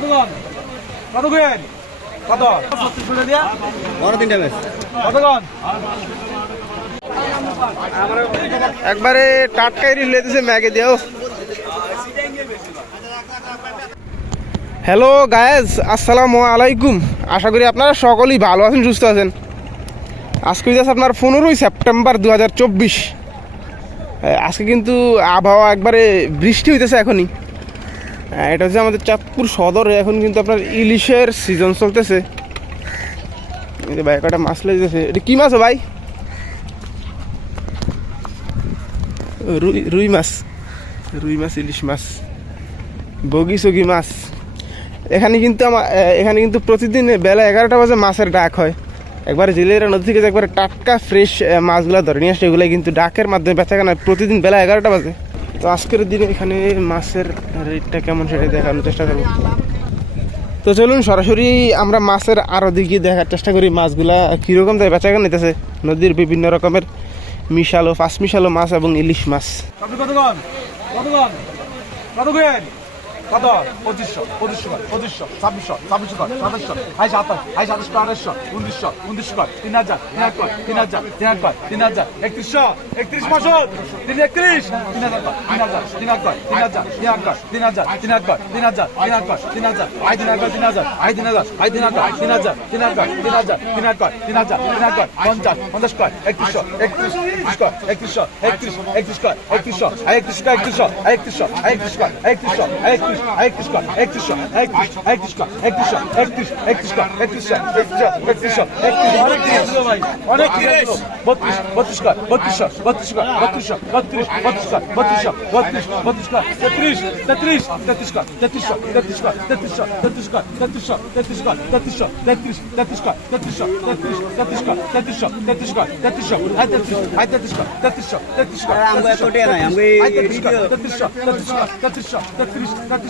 কতক্ষণ কত কেন কত ছত্রিশ করে দিয়া বড় তিনটা ম্যাচ কতক্ষণ একবারে টাটকাই রিল লেতেছে ম্যাগে দিও হ্যালো গায়েজ আসসালামু আলাইকুম। আশা করি আপনারা সকলেই ভালো আছেন সুস্থ আছেন। আজকে হইতেছে আপনার পনেরোই সেপ্টেম্বর দু হাজার চব্বিশ। আজকে কিন্তু আবহাওয়া একবারে বৃষ্টি হইতেছে এখনই। এটা হচ্ছে আমাদের চাঁদপুর সদরে, এখন কিন্তু আপনার ইলিশের সিজন চলতেছে। ভাই কটা মাছ লেগেছে এটা কি মাছ ভাই? রুই রুই মাছ। রুই মাছ, ইলিশ মাছ। বগি সগি মাছ। এখানে কিন্তু আমার এখানে কিন্তু প্রতিদিন বেলা এগারোটা বাজে মাছের ডাক হয়। একবারে জেলেরা নদী থেকে একবারে টাটকা ফ্রেশ মাছগুলো ধরে নিয়ে আসে এগুলো কিন্তু ডাকের মাধ্যমে বেচা কেনা হয় প্রতিদিন বেলা এগারোটা বাজে। তো আজকের দিনে এখানে মাছের রেটটা কেমন সেটা দেখানোর চেষ্টা করব। তো চলুন সরাসরি আমরা মাছের আরও দিকে দেখার চেষ্টা করি মাছগুলা কীরকম তাই বেচা কেন নিতেছে নদীর বিভিন্ন রকমের মিশালো ফাঁস মিশালো মাছ এবং ইলিশ মাছ। কত কত কত কত পঁচিশশো পঁচিশশো কর পঁচিশশো ছাব্বিশশো ছাব্বিশশো কর সাতাশশো আই সাতাশ আই সাতাশশো আঠাশশো উনিশশো উনত্রিশশো কর তিন হাজার তিন হাজার কর তিন হাজার তিন হাজার কর তিন হাজার একত্রিশশো একত্রিশ মাসত তিন একত্রিশ তিন হাজার কর তিন হাজার তিন হাজার কর তিন হাজার তিন হাজার কর তিন হাজার তিন হাজার কর তিন হাজার তিন হাজার তিন হাজার আই তিন হাজার আই তিন হাজার আই তিন হাজার তিন হাজার তিন হাজার তিন হাজার কর তিন হাজার তিন হাজার কর পঞ্চাশ পঞ্চাশ কর একত্রিশশো একত্রিশ কর একত্রিশশো একত্রিশ একত্রিশ কর একত্রিশশো একত্রিশ কর একত্রিশশো একত্রিশশো একত্রিশ কর একত্রিশশো একত্রিশ একত্রিশ একত্রিশ একত্রিশ একত্রিশ একত্রিশ কর একত্রিশশো একত্রিশশো একত্রিশশো একত্রিশ অনেক দিয়েছিল ভাই অনেক দিয়েছিল বত্রিশ বত্রিশ কর বত্রিশশো বত্রিশ কর বত্রিশশো বত্রিশ বত্রিশ কর বত্রিশশো বত্রিশ বত্রিশ কর তেত্রিশ তেত্রিশ তেত্রিশ কর তেত্রিশশো তেত্রিশ কর তেত্রিশশো তেত্রিশ কর তেত্রিশশো তেত্রিশ কর তেত্রিশশো তেত্রিশ তেত্রিশ কর তেত্রিশশো তেত্রিশ তেত্রিশ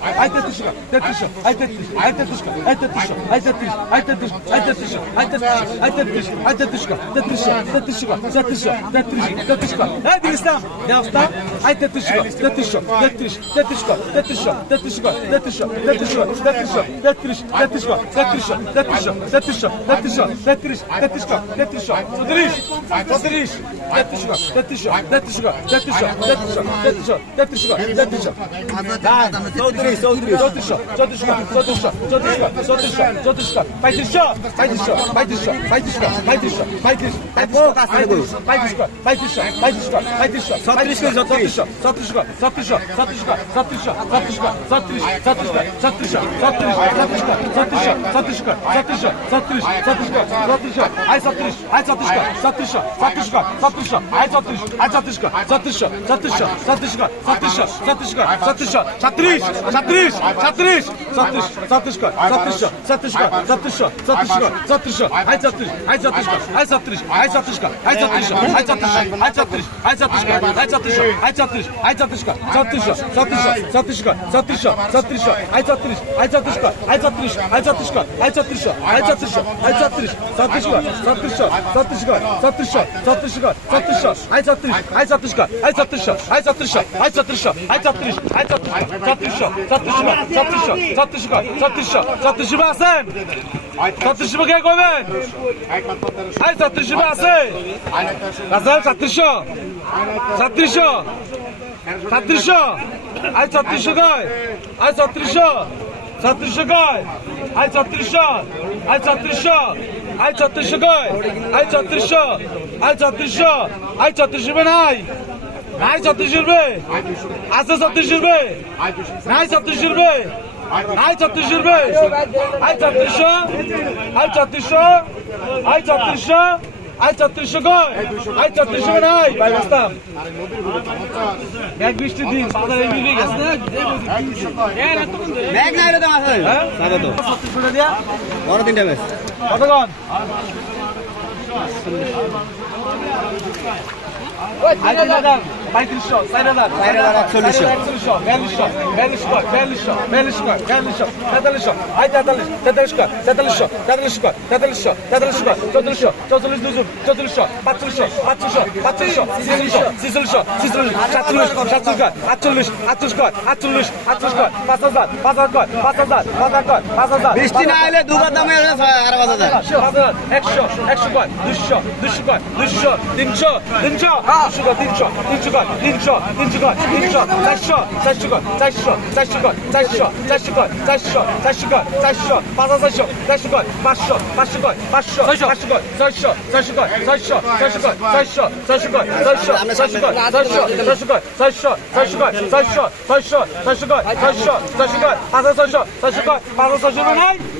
কর তেত্রিশশো তেত্রিশ কর তেত্রিশশো আই তেত্রিশ আই তেত্রিশ কর তেত্রিশশো তেত্রিশ কর আমগো এত টিয়া নাই, আমগো এই- আই তেত্রিশ কর তেত্রিশশো তেত্রিশ কর তেত্রিশশো তেত্রিশ তেত্রিশ কর তেত্রিশশো তেত্রিশ কর তেত্রিশশো তেত্রিশ তেত্রিশ কর তেত্রিশশো তেত্রিশ কর তেত্রিশশো তেত্রিশ কর তেত্রিশ তেত্রিশ কর তেত্রিশশো তেত্রিশ চৌত্রিশ আই তেত্রিশ কর তেত্রিশশো আই তেত্রিশ আই তেত্রিশ কর আই তেত্রিশশো আই তেত্রিশ আই তেত্রিশ আই তেত্রিশশো আই তেত্রিশ আই তেত্রিশ আই তেত্রিশ কর তেত্রিশশো তেত্রিশ কর তেত্রিশশো তেত্রিশ তেত্রিশ কর এই দিস্তাম দেওস্তাম আই তেত্রিশ কর তেত্রিশশো তেত্রিশ তেত্রিশ কর তেত্রিশশো তেত্রিশ কর তেত্রিশশো তেত্রিশশো তেত্রিশশো তেত্রিশ তেত্রিশ কর তেত্রিশশো তেত্রিশশো তেত্রিশশো তেত্রিশশো তেত্রিশ তেত্রিশ কর তেত্রিশশো চৌত্রিশ চৌত্রিশ তেত্রিশ কর তেত্রিশশো তেত্রিশ কর তেত্রিশশো তেত্রিশশো তেত্রিশশো তেত্রিশ কর তেত্রিশশো চৌত্রিশ চৌত্রিশ চৌত্রিশশো চৌত্রিশ কর চৌত্রিশশো চৌত্রিশ কর চৌত্রিশশো চৌত্রিশ কর পঁয়ত্রিশশো পঁয়ত্রিশশো পঁয়ত্রিশশো পঁয়ত্রিশ কর পঁয়ত্রিশশো পঁয়ত্রিশ পঁয়ত্রিশ পঁয়ত্রিশ কর পঁয়ত্রিশশো পঁয়ত্রিশ কর পঁয়ত্রিশশো ছত্রিশ কর ছত্রিশশো ছত্রিশ কর ছত্রিশশো ছত্রিশ কর ছত্রিশশো ছত্রিশ কর ছত্রিশ ছত্রিশ কর ছত্রিশশো ছত্রিশ ছত্রিশ কর ছত্রিশশো ছত্রিশ কর ছত্রিশশো ছত্রিশ ছত্রিশ কর ছত্রিশশো আই ছত্রিশ আই ছত্রিশ কর ছত্রিশশো ছত্রিশ কর ছত্রিশশো আই ছত্রিশ আই ছত্রিশ কর ছত্রিশশো ছত্রিশশো ছত্রিশ কর ছত্রিশশো ছত্রিশ কর ছত্রিশশো ছত্রিশ ছত্রিশ ছত্রিশ ছত্রিশ ছত্রিশ কর ছত্রিশশো ছত্রিশ কর ছত্রিশশো ছত্রিশ কর ছত্রিশশো আই ছত্রিশ আই ছত্রিশ কর আই ছত্রিশ আই ছত্রিশ কর আই ছত্রিশশো আই ছত্রিশ আই ছত্রিশ আই ছত্রিশ কর আই ছত্রিশশো আই ছত্রিশ আই ছত্রিশ কর ছত্রিশশো ছত্রিশশো ছত্রিশ কর ছত্রিশশো ছত্রিশশো আই ছত্রিশ আই ছত্রিশ কর আই ছত্রিশ আই ছত্রিশ কর আই ছত্রিশশো আই ছত্রিশশো আই ছত্রিশ ছত্রিশ কর ছত্রিশশো ছত্রিশ কর ছত্রিশশো ছত্রিশ কর ছত্রিশশো আই ছত্রিশ আই ছত্রিশ কর আই ছত্রিশশো আই ছত্রিশশো আই ছত্রিশশো আই ছত্রিশ আই ছত্রিশ ছত্রিশশো ছত্রিশ কর ছত্রিশশো ছত্রিশ কর ছত্রিশশো ছত্রিশ আছেন? ছত্রিশ কে করবেন আই ছত্রিশ আছে। আছে ছত্রিশশো ছত্রিশশো ছত্রিশশো। আই ছত্রিশশো কয়? আই ছত্রিশশো ছত্রিশশো কয়? আই ছত্রিশশো আই ছত্রিশশো আই ছত্রিশশো কয়? আই ছত্রিশশো আই ছত্রিশশো আই ছত্রিশ রুপে নাই। নাই ছত্রিশ রুপে। আছে ছত্রিশ রুপে। নাই ছত্রিশ রুপে। নাই ছত্রিশ রুপে। আই ছত্রিশশো। আই ছত্রিশশো। আই ছত্রিশশো। আই ছত্রিশশো কয়? আই ছত্রিশশো নাই? ভাই বাস্তাম এক বৃষ্টির দিন বাজারে মিলে গেছে। ম্যাগ নাই রে তো মাছ। হ্যাঁ? দিয়া। বড় তিনটা ম্যাচ কতক্ষণ আই তিন হাজার পঁয়ত্রিশশো চার হাজার চার হাজার একচল্লিশশো। একচল্লিশশো বিয়াল্লিশশো বিয়াল্লিশশো বিয়াল্লিশশো বিয়াল্লিশশো বিয়াল্লিশশো তেতাল্লিশশো আই তেতাল্লিশ তেতাল্লিশশো তেতাল্লিশ কর তেতাল্লিশশো তেতাল্লিশ কর চৌত্রিশশো চৌচল্লিশ দুজন চৌত্রিশশো পাঁচচল্লিশশো পাঁচশো পাঁচশো ছিচল্লিশশো ছিচল্লিশশো ছিচল্লিশ সাতচল্লিশ সাতচল্লিশ আটচল্লিশ আটচল্লিশ কর আটচল্লিশ আটচল্লিশ কর পাঁচ হাজার পাঁচ হাজার কর পাঁচ হাজার পাঁচ হাজার কর পাঁচ হাজার বৃষ্টি না এলে দুবার দামে আর পাঁচ হাজার। একশো একশো কর দুশো দুশো কর দুশো তিনশো তিনশো দুশো কর তিনশো তিনশো কর তিনশো তিনশো কর তিনশো চারশো চারশো কর চারশো চারশো কর চারশো চারশো কর চারশো চারশো কর চারশো পাঁচ হাজার চারশো চারশো কর পাঁচশো পাঁচশো কর পাঁচশো পাঁচশো কর ছয়শো ছয়শো কর ছয়শো ছয়শো কর ছয়শো ছয়শো কর ছয়শো ছয়শো কর ছয়শো ছয়শো কর ছয়শো ছয়শো কর ছয়শো ছয়শো ছয়শো কর ছয়শো ছয়শো কর পাঁচ হাজার ছয়শো ছয়শো কর পাঁচ হাজার ছয়শো নাই নাই নাই নাই সাতশো সাতশো সাতশো পাঁচ হাজার সাতশো সাতশো কর পাঁচ হাজার সাতশো সাতশো কর পাঁচ হাজার সাতশো নাই নাই পাঁচ হাজার সাতশো নাই নাই টাকা দেন না ফিরে গেলে মান জমা থাকতো না অনেক দামি মাছ আরে রুদার দিতে আয় পনেরোশো আয় পনেরোশো আয়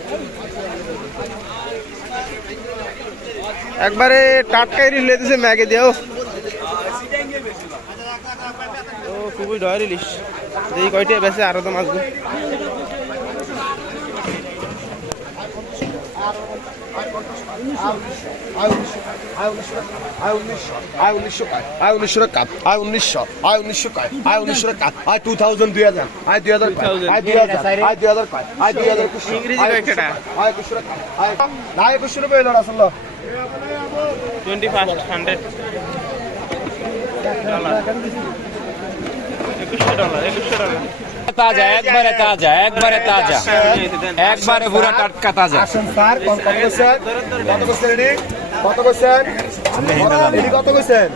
একবারে টাটকা ইলিশ লেতেছে ম্যাগে দেও ও খুবই ডয়ের ইলিশ যেই কয়টা বেশি আরও তো মাছগুলো ইংরেজি টোয়েন্টি ফার্স্ট হান্ড্রেড ডলার একুশশো ডলার একুশশো ডলার। তাজা একবারে তাজা একবারে তাজা। একবারে পুরা টাটকা তাজা। আসেন স্যার কত কত করছেন কত করছেন এডি? কত করছেন এডি কত করছেন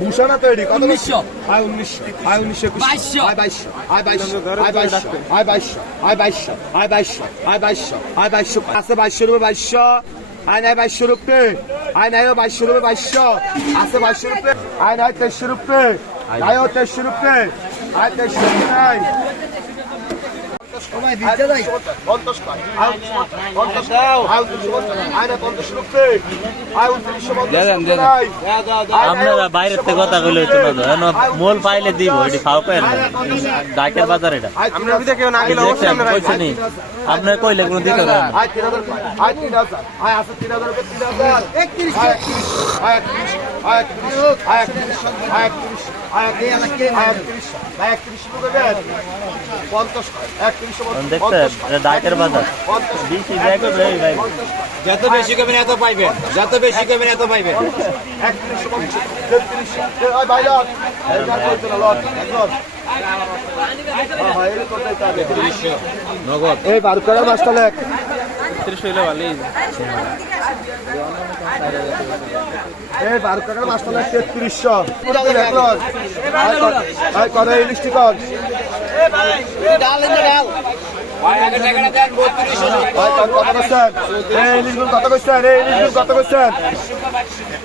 ভূষণ না তো এডি কত উনিশশো। আয় উনিশশো আয় উনিশশো বাইশশো। আয় বাইশশো আয় বাইশশো আয় বাইশশো আয় বাইশশো আয় বাইশশো আয় বাইশশো আয় বাইশশো আয় বাইশশো। আছে বাইশশো রুপে বাইশশো আয় নাই বাইশশো রুপে আয় নাই বাইশশো রুপে বাইশশো আছে বাইশশো রুপে আয় নাই তেইশশো রুপে আয় তেইশশো রুপে আয় তেইশশো রুপে সময় দিতে নাই পঞ্চাশ আপনারা বাইরের থেকে কথা কইলে হইতো না কেন মোল পাইলে দিব এটি খাওয়া পায় না। বাজার এটা। আপনার কইলে কোনো দিত না। আয় আয় আয় যত বেশি কমেন এত পাইবেন। যত বেশি কমেন এত পাইবেন। এই বার করে মাছটা লেখ এই বারো টাকার মাছটা লেখ ডাল এনে ডাল কত কষ্ট রে ইলিশ কত কষ্ট রে ইলিশ কত কষ্ট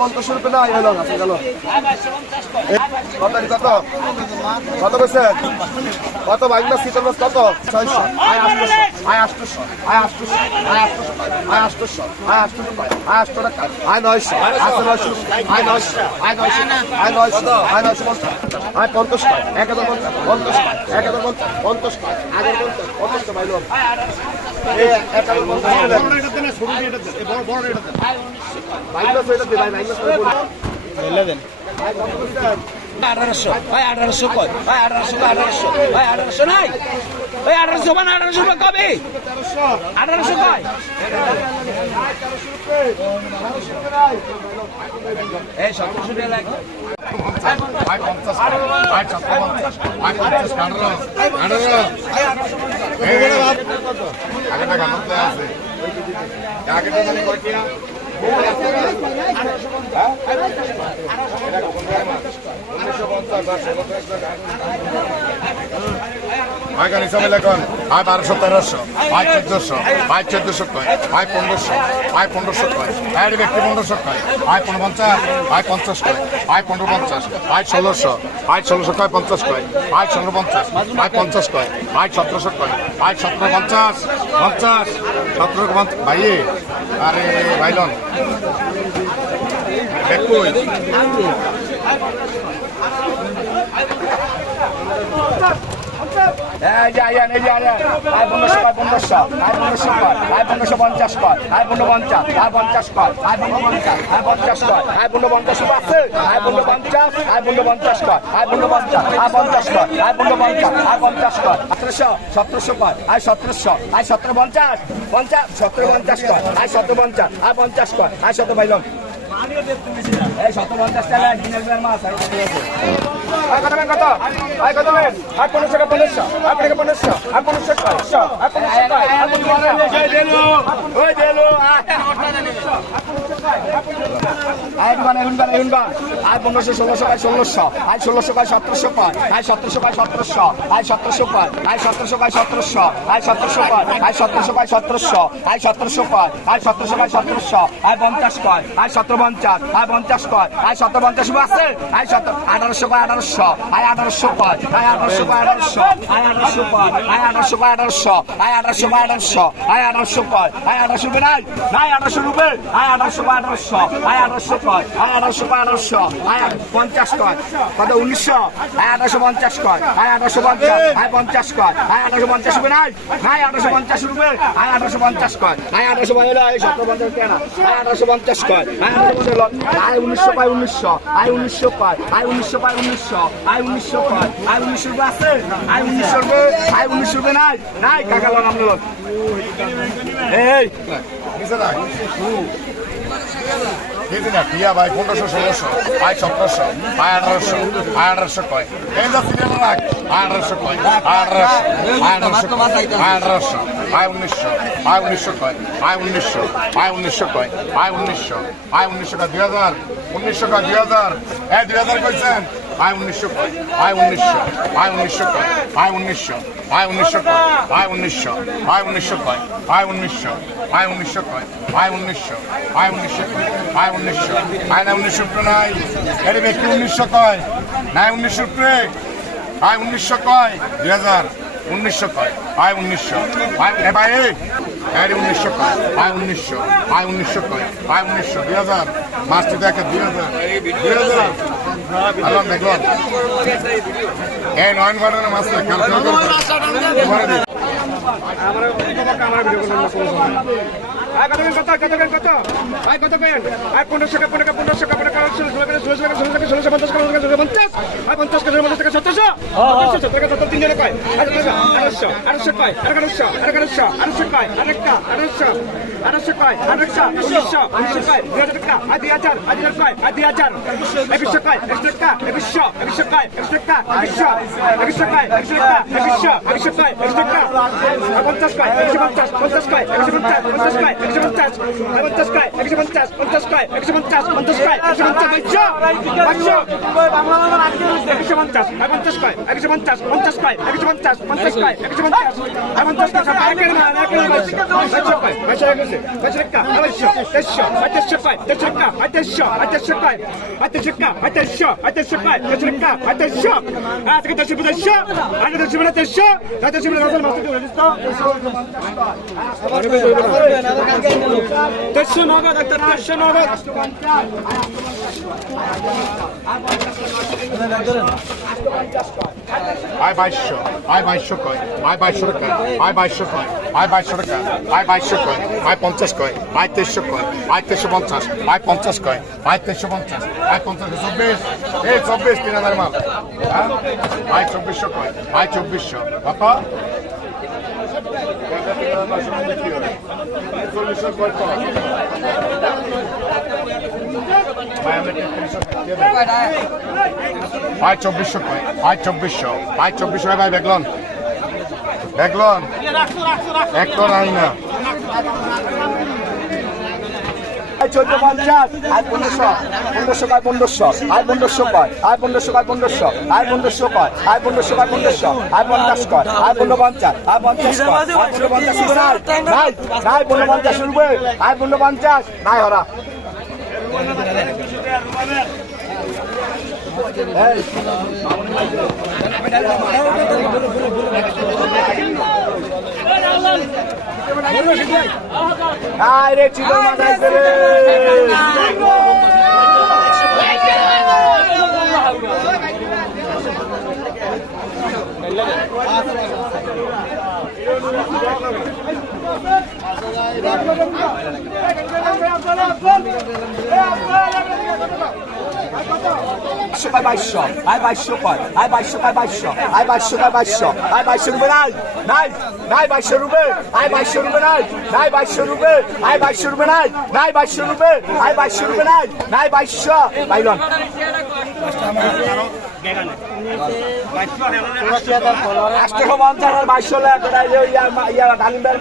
পঞ্চাশ রুপে না এলো আছে গেল কত কত কত করছেন কত বাইক মাছ শীতল মাছ কত ছয়শো আয় আটশোশো আয় আটশোশো আয় আটশোশো আয় আটশোশো আয় আটশোশো আয় আটশোশো আয় আটশো টাকা আয় নয়শো আছে নয়শো আয় নয়শো আয় নয়শো আয় নয়শো আয় নয়শো পঞ্চাশ আয় পঞ্চাশ এক হাজার পঞ্চাশ পঞ্চাশ এক হাজার পঞ্চাশ পঞ্চাশ হাজার পঞ্চাশ পঞ্চাশ বাইলো এক হাজার পঞ্চাশ আঠারোশো। ভাই আঠারোশো কয়? ভাই আঠারোশো আঠারোশো? ভাই আঠারোশো নাই? ওই আঠারোশো মানে আঠারোশো রুপে কবে? আঠারোশো কয়? এই সতেরোশো টাকা পঞ্চাশ গান হিসাবে লেখন ভাই বারোশো, তেরোশো, ভাই চোদ্দশো ভাই চোদ্দশো কয়? ভাই পনেরোশো ভাই পনেরোশো কয়? ভাই ব্যক্তি পনেরোশো কয়? পনেরো পঞ্চাশ, ভাই পঞ্চাশ কয়? ভাই পনেরো পঞ্চাশ, ভাই ষোলোশো ভাই ষোলোশো কয়, পঞ্চাশ কয়? ভাই ষোলো পঞ্চাশ, ভাই পঞ্চাশ কয়? ভাই সতেরোশো কয়? ভাই সতেরো পঞ্চাশ পঞ্চাশ, সতেরো পঞ্চাশ, ভাই আরে ভাইলন একই এই যে আইয়ান এই যে আইয়ান আয় পনেরোশো কয় পনেরোশো আয় পনেরোশো কয় আয় পনেরোশো পঞ্চাশ কয় আয় পনেরো পঞ্চাশ আয় পঞ্চাশ কয় আয় পনেরো পঞ্চাশ আয় পঞ্চাশ কয় আয় পনেরো পঞ্চাশ আছে আয় পনেরো পঞ্চাশ আয় পনেরো পঞ্চাশ কয় আয় পনেরো পঞ্চাশ আয় পঞ্চাশ কয় আয় পনেরো পঞ্চাশ আয় পঞ্চাশ কয় সতেরোশো সতেরোশো কয় আয় সতেরোশো আয় সতেরো পঞ্চাশ পঞ্চাশ সতেরো পঞ্চাশ কয় আয় সতেরো পঞ্চাশ আয় পঞ্চাশ কয় আয় শত পাইলাম এই শত পঞ্চাশ টাকা দিনের মাছ আর আর কত কত আর কত আর পনেরোশো টাকা পনেরোশো আর টাকা পনেরোশো আর পনেরোশো টাকা আর পনেরোশো টাকা আর পনেরোশো ষোলোশো আয় ষোলোশো আয় ষোলোশো আয় সতেরোশো পায় আয় সতেরোশো আয় সতেরোশো আয় সতেরোশো পায় আয় সতেরোশো আয় সতেরোশো আয় সতেরোশো পায় আয় সতেরোশো আয় সতেরোশো আয় সতেরোশো পায় আয় সতেরোশো আয় সতেরোশো আয় পঞ্চাশ পায় আয় সতেরো পঞ্চাশ আয় পঞ্চাশ পায় আয় সতেরো পঞ্চাশ আছে আয় সতেরো আঠারোশো পায় আঠারোশো আয় আঠারোশো পায় আয় আঠারোশো পায় আঠারোশো আয় আঠারোশো পায় আয় আঠারোশো পায় আঠারোশো আয় আঠারোশো পায় আঠারোশো আয় আঠারোশো পায় আয় আঠারোশো রুপে নাই আঠারোশো রুপে আয় আঠারোশো পায় আঠারোশো আয় আঠারোশো পায় আয় আঠারোশো পায় আঠারোশো আয় পঞ্চাশ কয় কত উনিশশো আয় আঠারোশো পঞ্চাশ কয় আয় আঠারোশো পঞ্চাশ আয় পঞ্চাশ কয় আয় আঠারোশো পঞ্চাশ রুপে নাই নাই আঠারোশো পঞ্চাশ রুপে আয় আঠারোশো পঞ্চাশ কয় আয় আঠারোশো পঞ্চাশ আয় সতেরো পঞ্চাশ কেন আয় আঠারোশো পঞ্চাশ কয় আয় আঠারোশো পঞ্চাশ আয় উনিশশো পায় উনিশশো আয় উনিশশো পায় আয় উনিশশো পায় উনিশশো আয় উনিশশো পায় আয় উনিশশো আছে? আয় উনিশশো আয় উনিশশো নাই নাই, কাকা লোন আমরা লোন এই। ভাই পনেরোশো ষোলোশো ভাই সতেরোশো ভাই আঠারোশো ভাই আঠারোশো কয় এই যা সিরিয়াল রাখ আঠারোশো কয় আঠারোশো আঠারোশো আঠারোশো ভাই উনিশশো ভাই উনিশশো কয় ভাই উনিশশো ভাই উনিশশো কয় ভাই উনিশশো ভাই উনিশশো কয় দুই হাজার উনিশশো কয় দুই হাজার এই দুই হাজার ভাই উনিশশো ভাই উনিশশো ভাই উনিশশো ভাই উনিশশো ভাই উনিশশো ভাই উনিশশো ভাই উনিশশো ভাই উনিশশো ভাই উনিশশো ভাই উনিশশো ভাই উনিশশো ভাই উনিশশো ভাই না উনিশশো নাই এর ব্যক্তি উনিশশো কয় নাই উনিশশো ভাই উনিশশো কয় দুই হাজার উনিশশো কয় ভাই উনিশশো এ ভাই হ্যাঁ উনিশশো কয় ভাই উনিশশো ভাই উনিশশো কয় ভাই উনিশশো দুই হাজার মাসটি দেখে দুই হাজার দুই হাজার আল্লাহ দেখলাম এই নয়ন বাটার মাছ কালকে আয় কত কত কত কত আয় কত কেন আয় পনেরোশো টাকা পনেরো পনেরোশো টাকা পনেরো ষোলো টাকা ষোলো টাকা ষোলো টাকা ষোলোশো পঞ্চাশ টাকা ষোলো পঞ্চাশ আয় পঞ্চাশ টাকা পঞ্চাশ টাকা সতেরোশো সত্তর টাকা সত্তর তিন জনে কয় আঠারোশো আঠারোশো কয় এগারোশো এগারোশো আঠারোশো কয় আরেকটা আঠারোশো আঠারোশো কয় আঠারোশো উনিশশো উনিশশো কয় দুই হাজার টাকা আয় দুই হাজার আয় দুই হাজার কয় আয় দুই হাজার একুশশো কয় একশো টাকা একুশশো একুশশো কয় একশো টাকা একুশশো একুশশো কয় একশো টাকা একুশশো একুশশো কয় একশো টাকা পঞ্চাশ কয় একশো পঞ্চাশ পঞ্চাশ কয় একশো পঞ্চাশ পঞ্চাশ কয় একশো পঞ্চাশ পঞ্চাশ কয় একশো পঞ্চাশ পঞ্চাশ কয় একশো পঞ্চাশ পঞ্চাশ কয় একশো পঞ্চাশ একশো একশো একশো পঞ্চাশ পঞ্চাশ কয় একশো পঞ্চাশ পঞ্চাশ কয় একশো পঞ্চাশ পঞ্চাশ কয় একশো পঞ্চাশ পঞ্চাশ কয় মান মান একশো কয় দেড়শো কয় দেড়শো নগদ একটা দেড়শো নগদ আয় বাইশশো আয় বাইশশো কয় আয় বাইশশো টাকা আয় বাইশশো কয় আয় বাইশশো টাকা আয় বাইশশো কয় আয় পঞ্চাশ কয় আয় তেইশশো কয় আয় তেইশশো পঞ্চাশ আয় পঞ্চাশ কয় আয় তেইশশো পঞ্চাশ আয় পঞ্চাশ চব্বিশ এই চব্বিশ তিন হাজার মাল? আয় চব্বিশশো কয় আয় চব্বিশশো কত ভাই চব্বিশশো ভাই চব্বিশশো ভাই চব্বিশশো ভাই দেখলন দেখলন এক নাই না। আয় চোদ্দ পঞ্চাশ আয় পনেরোশো পনেরোশো কয় পনেরোশো আয় পনেরোশো কয় আয় পনেরোশো কয় পনেরোশো আয় পনেরোশো কয় আয় পনেরোশো কয় পনেরোশো আয় পঞ্চাশ কয় আয় পনেরো পঞ্চাশ আয় পঞ্চাশ আয় পনেরো পঞ্চাশ নাই নাই পনেরো পঞ্চাশ শুরু আয় পনেরো পঞ্চাশ নাই, হরা। এই। আয় রে চিতল মাছ আইছে রে বাইশশো কয় বাইশশো আয় বাইশশো কয় আয় বাইশশো কয় বাইশশো আয় বাইশশো কয় বাইশশো আয় বাইশশো রুপে নাই নাই নাই বাইশশো রুপে আয় বাইশশো রুপে নাই নাই বাইশশো রুপে আয় বাইশশো রুপে নাই নাই বাইশশো রুপে আয় বাইশশো রুপে নাই নাই বাইশশো পাইলন আজকে পঞ্চাশ আর বাইশশো ডালিম্বের